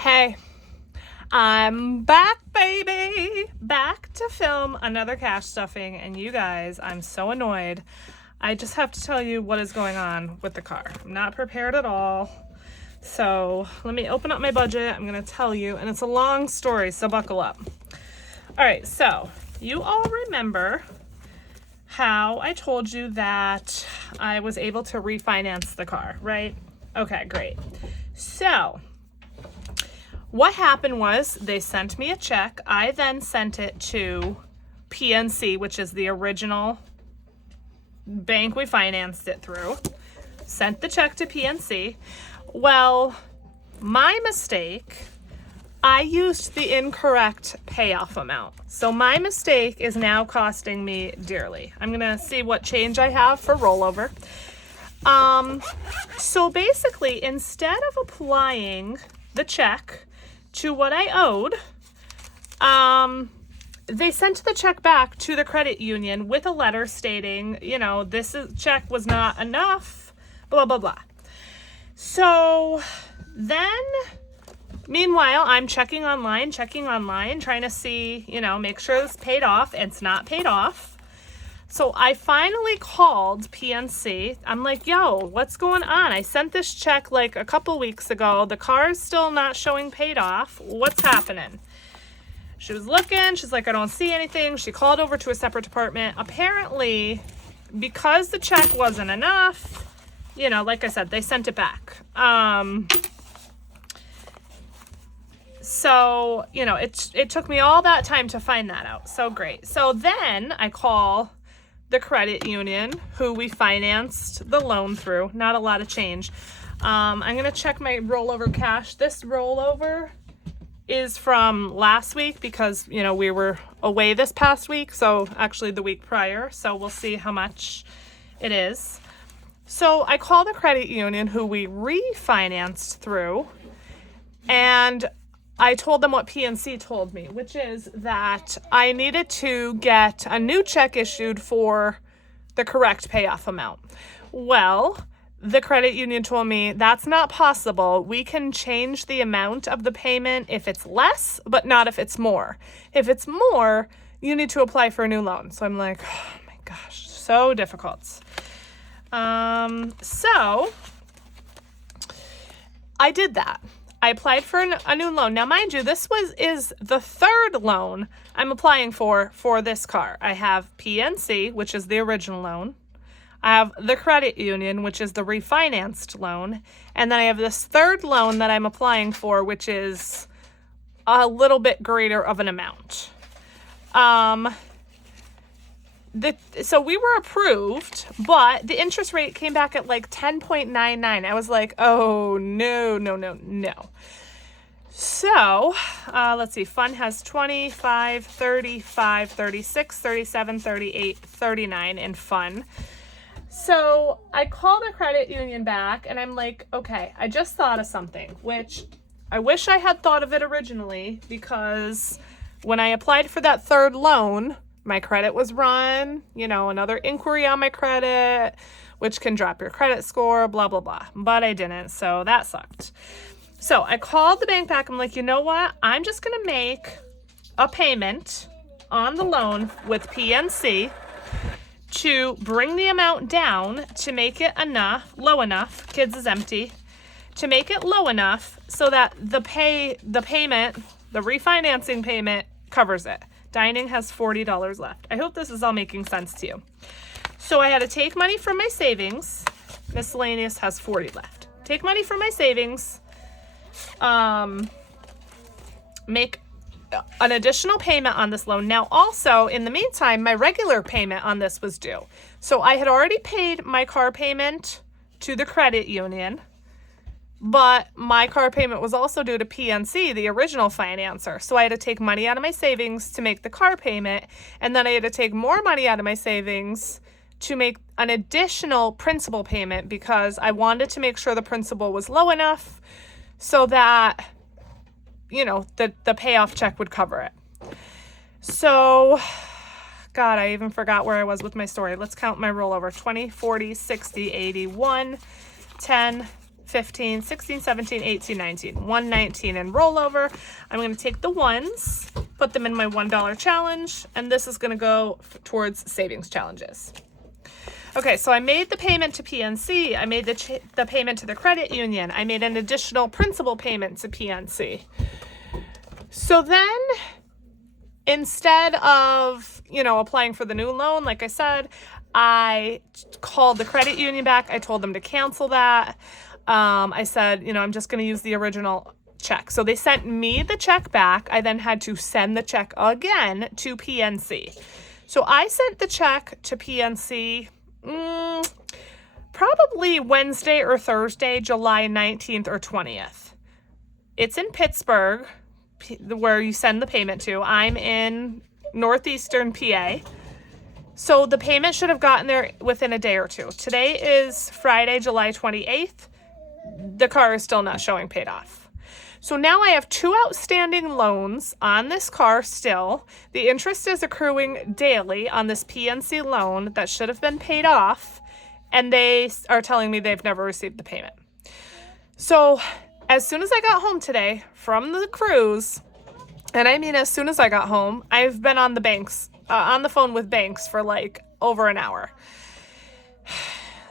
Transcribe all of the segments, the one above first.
Hey, I'm back, baby. Back to film another cash stuffing. And you guys, I'm so annoyed. I just have to tell you what is going on with the car. I'm not prepared at all. So let me open up my budget. I'm going to tell you, and it's a long story, so buckle up. All right, so you all remember how I told you that I was able to refinance the car, right? Okay, great. So what happened was they sent me a check. I then sent it to PNC, which is the original bank we financed it through. Sent the check to PNC. Well, my mistake, I used the incorrect payoff amount. So my mistake is now costing me dearly. I'm going to see what change I have for rollover. So basically, instead of applying the check to what I owed, they sent the check back to the credit union with a letter stating, this check was not enough, blah, blah, blah. So then, meanwhile, I'm checking online, trying to see, make sure it's paid off. It's not paid off. So I finally called PNC. I'm like, yo, what's going on? I sent this check like a couple weeks ago. The car is still not showing paid off. What's happening? She was looking. She's like, I don't see anything. She called over to a separate department. Apparently, because the check wasn't enough, like I said, they sent it back. So, it took me all that time to find that out. So great. So then I call the credit union who we financed the loan through. Not a lot of change. I'm going to check my rollover cash. This rollover is from last week because, we were away this past week. So actually the week prior. So we'll see how much it is. So I called the credit union who we refinanced through, and I told them what PNC told me, which is that I needed to get a new check issued for the correct payoff amount. Well, the credit union told me that's not possible. We can change the amount of the payment if it's less, but not if it's more. If it's more, you need to apply for a new loan. So I'm like, oh my gosh, so difficult. So I did that. I applied for a new loan. Now, mind you, this is the third loan I'm applying for this car. I have PNC, which is the original loan. I have the credit union, which is the refinanced loan. And then I have this third loan that I'm applying for, which is a little bit greater of an amount. So we were approved, but the interest rate came back at like 10.99. I was like, oh, no. So let's see. Fun has 25, 35, 36, 37, 38, 39 in fun. So I called the credit union back and I'm like, okay, I just thought of something, which I wish I had thought of it originally, because when I applied for that third loan, my credit was run, another inquiry on my credit, which can drop your credit score, blah, blah, blah. But I didn't, so that sucked. So I called the bank back. I'm like, you know what? I'm just going to make a payment on the loan with PNC to bring the amount down to make it low enough, kids is empty, to make it low enough so that the payment, the refinancing payment covers it. Dining has $40 left. I hope this is all making sense to you. So I had to take money from my savings. Miscellaneous has 40 left. Take money from my savings, make an additional payment on this loan. Now, also, in the meantime, my regular payment on this was due. So I had already paid my car payment to the credit union, but my car payment was also due to PNC, the original financer. So I had to take money out of my savings to make the car payment. And then I had to take more money out of my savings to make an additional principal payment, because I wanted to make sure the principal was low enough so that, the payoff check would cover it. So, God, I even forgot where I was with my story. Let's count my rollover. 20, 40, 60, 80, 1, 10, 15, 16, 17, 18, 19, 119 in rollover. I'm going to take the ones, put them in my $1 challenge, and this is going to go towards savings challenges. Okay, so I made the payment to PNC. I made the payment to the credit union. I made an additional principal payment to PNC. So then, instead of, applying for the new loan, like I said, I called the credit union back. I told them to cancel that. I said, I'm just going to use the original check. So they sent me the check back. I then had to send the check again to PNC. So I sent the check to PNC probably Wednesday or Thursday, July 19th or 20th. It's in Pittsburgh, where you send the payment to. I'm in northeastern PA. So the payment should have gotten there within a day or two. Today is Friday, July 28th. The car is still not showing paid off. So now I have 2 outstanding loans on this car still. The interest is accruing daily on this PNC loan that should have been paid off, and they are telling me they've never received the payment. So as soon as I got home today from the cruise, and I mean as soon as I got home, I've been on the phone with banks for like over an hour.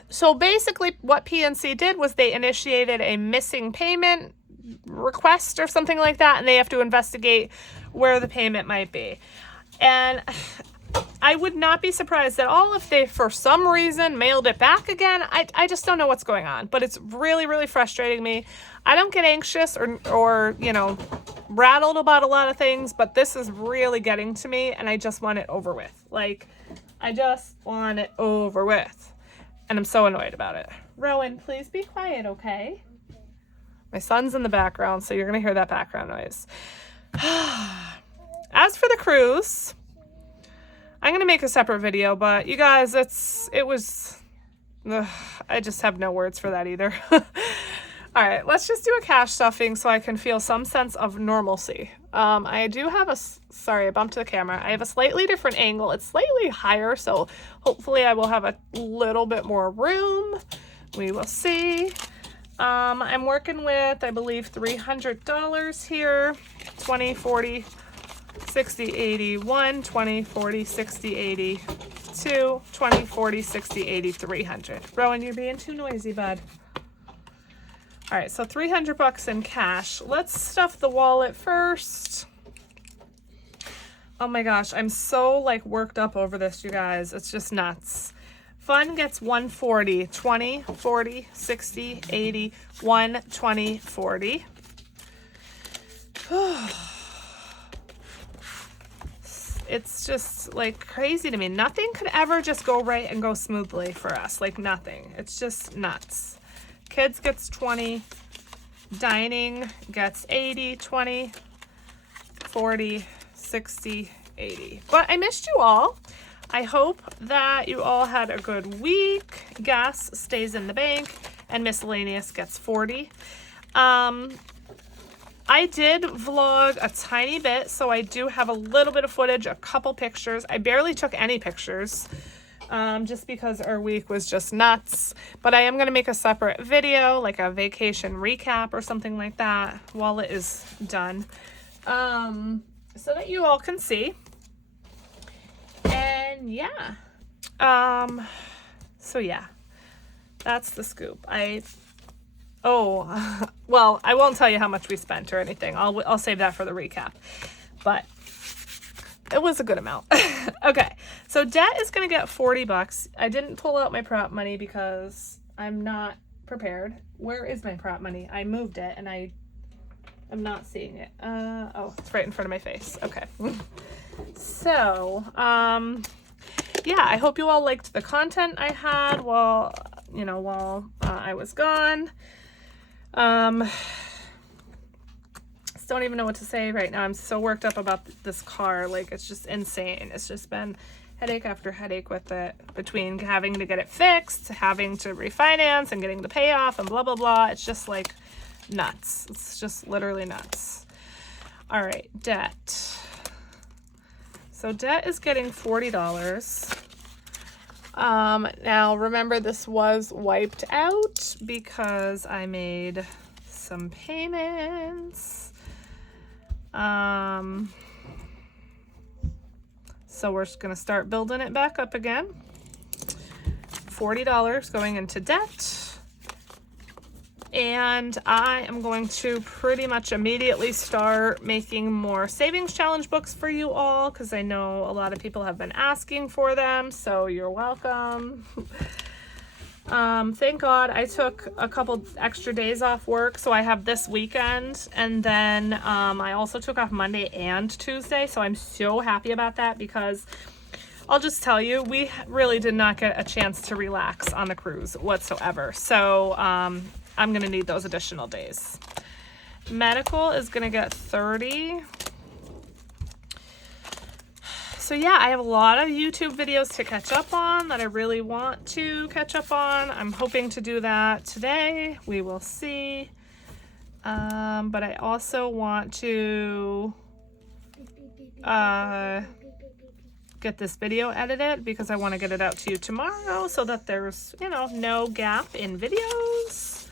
So basically what PNC did was they initiated a missing payment request or something like that, and they have to investigate where the payment might be. And I would not be surprised at all if they, for some reason, mailed it back again. I just don't know what's going on, but it's really, really frustrating me. I don't get anxious or rattled about a lot of things, but this is really getting to me, and I just want it over with. I just want it over with, and I'm so annoyed about it. Rowan, please be quiet, okay? My son's in the background, so you're going to hear that background noise. As for the cruise, I'm going to make a separate video, but you guys, I just have no words for that either. All right, let's just do a cash stuffing so I can feel some sense of normalcy. I do have sorry, I bumped the camera. I have a slightly different angle. It's slightly higher, so hopefully I will have a little bit more room. We will see. I'm working with, I believe, $300 here. 20, 40, 60, 80, 1, 20, 40, 60, 80, 2, 20, 40, 60, 80, 300. Rowan, you're being too noisy, bud. All right, so $300 in cash. Let's stuff the wallet first. Oh my gosh, I'm so worked up over this, you guys. It's just nuts. Fun gets 140, 20, 40, 60, 80, 1, 20, 40. It's just crazy to me. Nothing could ever just go right and go smoothly for us. Nothing. It's just nuts. Kids gets 20. Dining gets 80, 20, 40, 60, 80. But I missed you all. I hope that you all had a good week. Gas stays in the bank, and miscellaneous gets 40. I did vlog a tiny bit, so I do have a little bit of footage, a couple pictures. I barely took any pictures, just because our week was just nuts. But I am going to make a separate video, like a vacation recap or something like that, while it is done, so that you all can see. And yeah, so yeah, that's the scoop. Well, I won't tell you how much we spent or anything. I'll save that for the recap, but it was a good amount. Okay, so debt is going to get $40. I didn't pull out my prop money because I'm not prepared. Where is my prop money? I moved it and I'm not seeing it. Oh, it's right in front of my face. Okay. So, yeah, I hope you all liked the content I had while I was gone. Just don't even know what to say right now. I'm so worked up about this car. It's just insane. It's just been headache after headache with it, between having to get it fixed, having to refinance, and getting the payoff, and blah, blah, blah. It's just nuts. It's just literally nuts. All right, debt. So debt is getting $40. Now remember, this was wiped out because I made some payments. So we're just gonna start building it back up again. $40 going into debt. And I am going to pretty much immediately start making more savings challenge books for you all, because I know a lot of people have been asking for them, so you're welcome. Thank God I took a couple extra days off work, so I have this weekend, and then I also took off Monday and Tuesday, so I'm so happy about that, because I'll just tell you, we really did not get a chance to relax on the cruise whatsoever. So I'm gonna need those additional days. Medical is gonna get 30. So yeah, I have a lot of YouTube videos to catch up on that I really want to catch up on. I'm hoping to do that today. We will see. But I also want to get this video edited, because I want to get it out to you tomorrow so that there's, you know, no gap in videos.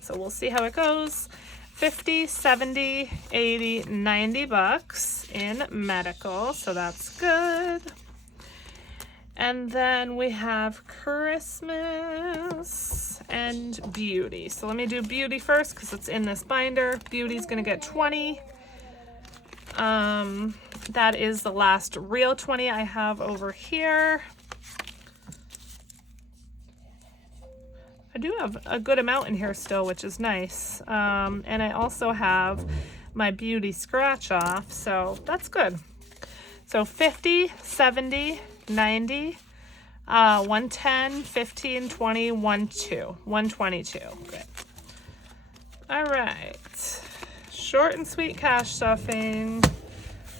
So we'll see how it goes. 50, 70, 80, 90 bucks in medical, so that's good. And then we have Christmas and beauty. So let me do beauty first, because it's in this binder. Beauty's gonna get 20. That is the last real 20 I have over here. I do have a good amount in here still, which is nice. And I also have my beauty scratch off, so that's good. So 50, 70, 90, 110, 15, 20, 12, 122. Good. All right. Short and sweet cash stuffing.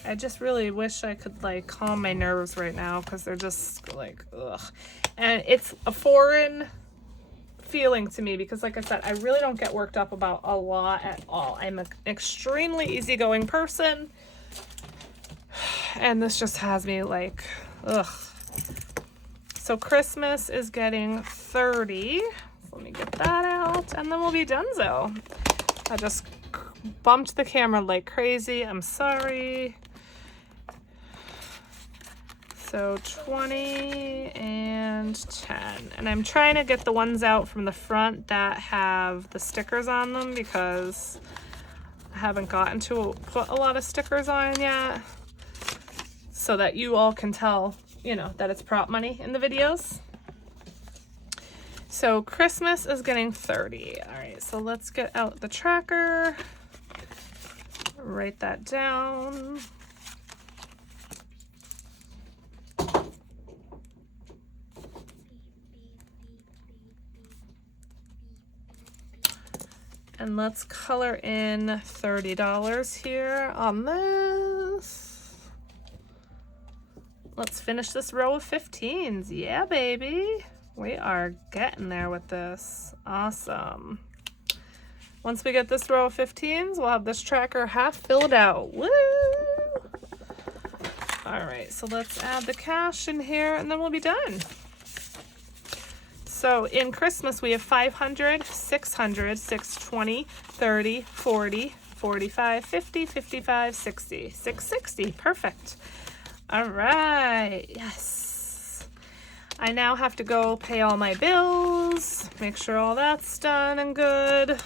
I just really wish I could like calm my nerves right now, because they're just like, ugh. And it's a foreign feeling to me, because like I said, I really don't get worked up about a lot at all. I'm an extremely easygoing person, and this just has me like, ugh. So Christmas is getting 30. Let me get that out, and then we'll be donezo. I just bumped the camera like crazy. I'm sorry. So 20 and 10. And I'm trying to get the ones out from the front that have the stickers on them, because I haven't gotten to put a lot of stickers on yet, so that you all can tell, you know, that it's prop money in the videos. So Christmas is getting 30. All right, so let's get out the tracker. Write that down. And let's color in $30 here on this. Let's finish this row of 15s. Yeah, baby. We are getting there with this. Awesome. Once we get this row of 15s, we'll have this tracker half filled out. Woo! All right, so let's add the cash in here, and then we'll be done. So in Christmas, we have 500, 600, 620, 30, 40, 45, 50, 55, 60, 660. Perfect. All right. Yes. I now have to go pay all my bills, make sure all that's done and good.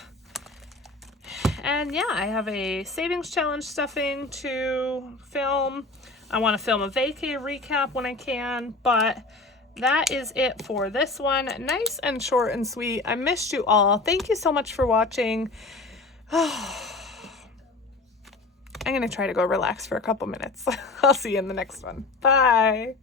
And yeah, I have a savings challenge stuffing to film. I want to film a vacay recap when I can, but that is it for this one. Nice and short and sweet. I missed you all. Thank you so much for watching. I'm going to try to go relax for a couple minutes. I'll see you in the next one. Bye.